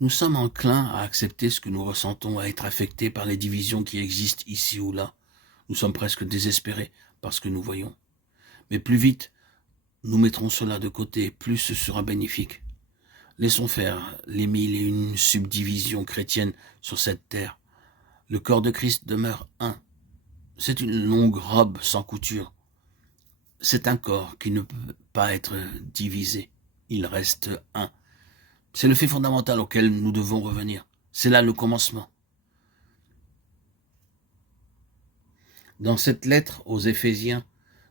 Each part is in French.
Nous sommes enclins à accepter ce que nous ressentons, à être affectés par les divisions qui existent ici ou là. Nous sommes presque désespérés par ce que nous voyons. Mais plus vite nous mettrons cela de côté, plus ce sera bénéfique. Laissons faire les 1001 subdivisions chrétiennes sur cette terre. Le corps de Christ demeure un. C'est une longue robe sans couture. C'est un corps qui ne peut pas être divisé. Il reste un. C'est le fait fondamental auquel nous devons revenir. C'est là le commencement. Dans cette lettre aux Éphésiens,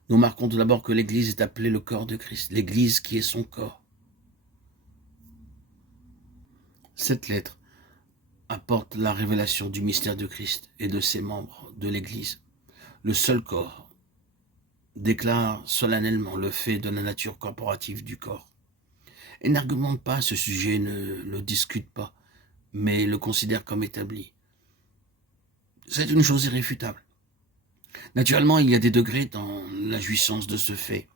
nous marquons tout d'abord que l'Église est appelée le corps de Christ, l'Église qui est son corps. Cette lettre apporte la révélation du mystère de Christ et de ses membres de l'Église. Le seul corps déclare solennellement le fait de la nature corporative du corps. Elle n'argumente pas ce sujet, ne le discute pas, mais le considère comme établi. C'est une chose irréfutable. Naturellement, il y a des degrés dans la jouissance de ce fait.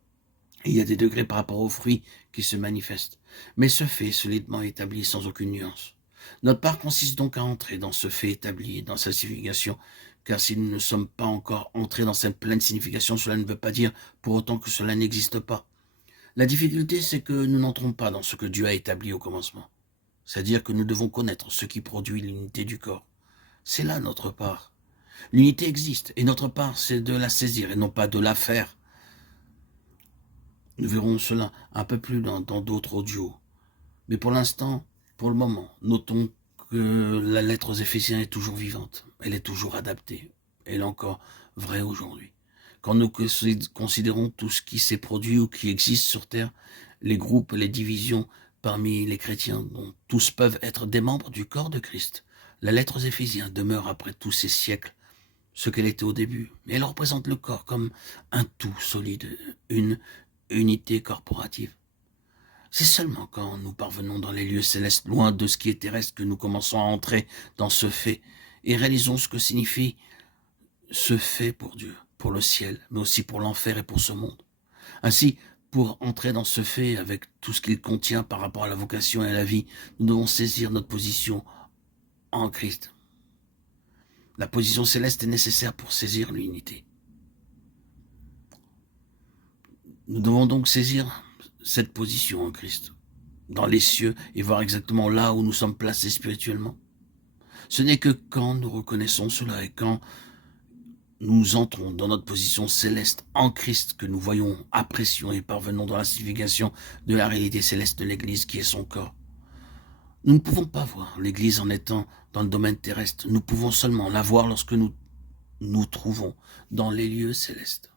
Il y a des degrés par rapport aux fruits qui se manifestent. Mais ce fait solidement établi sans aucune nuance. Notre part consiste donc à entrer dans ce fait établi, dans sa signification, car si nous ne sommes pas encore entrés dans cette pleine signification, cela ne veut pas dire pour autant que cela n'existe pas. La difficulté, c'est que nous n'entrons pas dans ce que Dieu a établi au commencement. C'est-à-dire que nous devons connaître ce qui produit l'unité du corps. C'est là notre part. L'unité existe, et notre part, c'est de la saisir et non pas de la faire. Nous verrons cela un peu plus dans d'autres audios. Mais pour l'instant, pour le moment, notons que la lettre aux Éphésiens est toujours vivante. Elle est toujours adaptée. Elle est encore vraie aujourd'hui. Quand nous considérons tout ce qui s'est produit ou qui existe sur Terre, les groupes, les divisions parmi les chrétiens, dont tous peuvent être des membres du corps de Christ, la lettre aux Éphésiens demeure après tous ces siècles ce qu'elle était au début. Mais elle représente le corps comme un tout solide, une unité corporative. C'est seulement quand nous parvenons dans les lieux célestes, loin de ce qui est terrestre, que nous commençons à entrer dans ce fait et réalisons ce que signifie ce fait pour Dieu, pour le ciel, mais aussi pour l'enfer et pour ce monde. Ainsi, pour entrer dans ce fait avec tout ce qu'il contient par rapport à la vocation et à la vie, nous devons saisir notre position en Christ. La position céleste est nécessaire pour saisir l'unité. Nous devons donc saisir cette position en Christ, dans les cieux, et voir exactement là où nous sommes placés spirituellement. Ce n'est que quand nous reconnaissons cela et quand nous entrons dans notre position céleste en Christ que nous voyons, apprécions et parvenons dans la signification de la réalité céleste de l'Église qui est son corps. Nous ne pouvons pas voir l'Église en étant dans le domaine terrestre. Nous pouvons seulement la voir lorsque nous nous trouvons dans les lieux célestes.